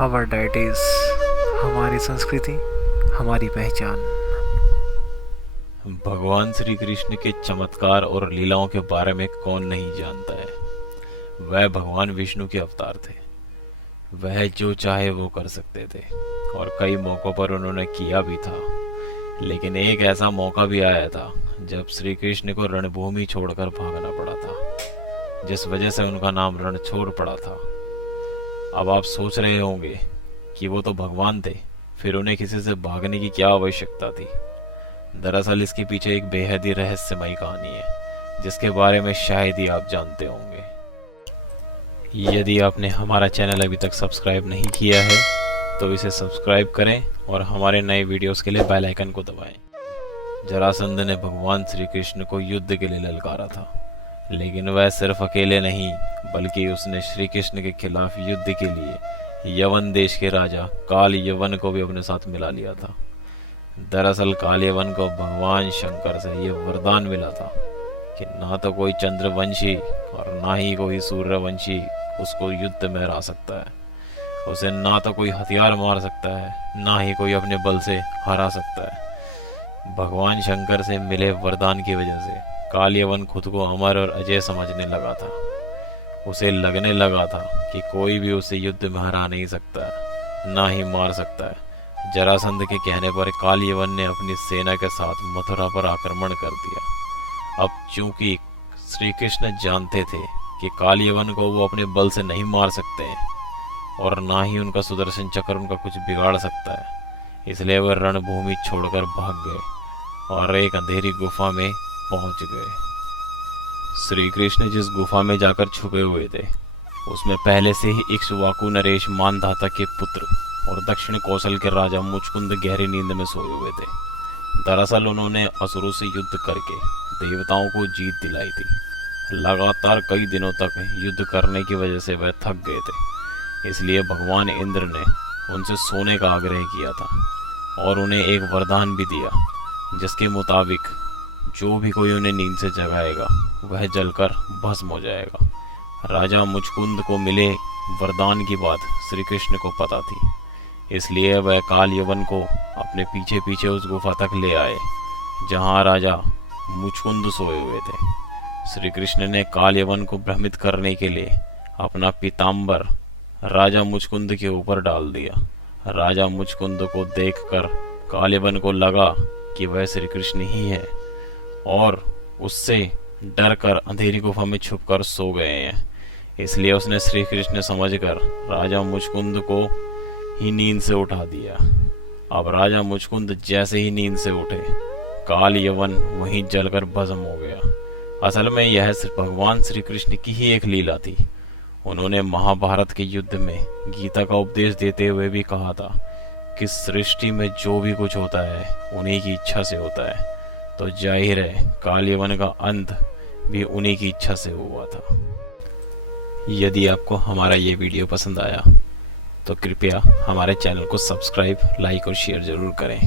Our diet हमारी संस्कृति, हमारी पहचान। भगवान श्री कृष्ण के चमत्कार और लीलाओं के बारे में कौन नहीं जानता है। वह भगवान विष्णु के अवतार थे। वह जो चाहे वो कर सकते थे और कई मौक़ों पर उन्होंने किया भी था। लेकिन एक ऐसा मौका भी आया था जब श्री कृष्ण को रणभूमि छोड़कर भागना पड़ा था, जिस वजह से उनका नाम रणछोड़ पड़ा था। अब आप सोच रहे होंगे कि वो तो भगवान थे, फिर उन्हें किसी से भागने की क्या आवश्यकता थी। दरअसल इसके पीछे एक बेहद ही रहस्यमयी कहानी है, जिसके बारे में शायद ही आप जानते होंगे। यदि आपने हमारा चैनल अभी तक सब्सक्राइब नहीं किया है तो इसे सब्सक्राइब करें और हमारे नए वीडियोस के लिए बेल आइकन को दबाएं। जरासंध ने भगवान श्री कृष्ण को युद्ध के लिए ललकारा था, लेकिन वह सिर्फ अकेले नहीं बल्कि उसने श्री कृष्ण के खिलाफ युद्ध के लिए यवन देश के राजा काल यवन को भी अपने साथ मिला लिया था। दरअसल काल यवन को भगवान शंकर से यह वरदान मिला था कि ना तो कोई चंद्रवंशी और ना ही कोई सूर्यवंशी उसको युद्ध में हरा सकता है। उसे ना तो कोई हथियार मार सकता है, ना ही कोई अपने बल से हरा सकता है। भगवान शंकर से मिले वरदान की वजह से काल यवन खुद को अमर और अजय समझने लगा था। उसे लगने लगा था कि कोई भी उसे युद्ध में हरा नहीं सकता, ना ही मार सकता है। जरासंध के कहने पर काल यवन ने अपनी सेना के साथ मथुरा पर आक्रमण कर दिया। अब चूंकि श्री कृष्ण जानते थे कि काल यवन को वो अपने बल से नहीं मार सकते और ना ही उनका सुदर्शन चक्र उनका कुछ बिगाड़ सकता है, इसलिए वह रणभूमि छोड़कर भाग गए और एक अंधेरी गुफा में पहुंच गए। श्री कृष्ण जिस गुफा में जाकर छुपे हुए थे उसमें पहले से ही इक्ष्वाकु नरेश मानधाता के पुत्र और दक्षिण कौशल के राजा मुचकुंद गहरी नींद में सोए हुए थे। दरअसल उन्होंने असुरों से युद्ध करके देवताओं को जीत दिलाई थी। लगातार कई दिनों तक युद्ध करने की वजह से वह थक गए थे, इसलिए भगवान इंद्र ने उनसे सोने का आग्रह किया था और उन्हें एक वरदान भी दिया, जिसके मुताबिक जो भी कोई उन्हें नींद से जगाएगा वह जलकर भस्म हो जाएगा। राजा मुचकुंद को मिले वरदान की बात श्री कृष्ण को पता थी, इसलिए वह काल यवन को अपने पीछे पीछे उस गुफा तक ले आए जहां राजा मुचकुंद सोए हुए थे। श्री कृष्ण ने काल यवन को भ्रमित करने के लिए अपना पीताम्बर राजा मुचकुंद के ऊपर डाल दिया। राजा मुचकुंद को देखकर काल यवन को लगा कि वह श्री कृष्ण ही है और उससे डरकर अंधेरी गुफा में छुपकर सो गए हैं। इसलिए उसने श्री कृष्ण समझकर राजा मुचकुंद को ही नींद से उठा दिया। अब राजा मुचकुंद जैसे ही नींद से उठे, काल यवन वहीं जलकर भस्म हो गया। असल में यह सिर्फ भगवान श्री कृष्ण की ही एक लीला थी। उन्होंने महाभारत के युद्ध में गीता का उपदेश देते हुए भी कहा था कि सृष्टि में जो भी कुछ होता है उन्हीं की इच्छा से होता है, तो जाहिर है काल यवन का अंत भी उन्हीं की इच्छा से हुआ था। यदि आपको हमारा ये वीडियो पसंद आया तो कृपया हमारे चैनल को सब्सक्राइब, लाइक और शेयर जरूर करें।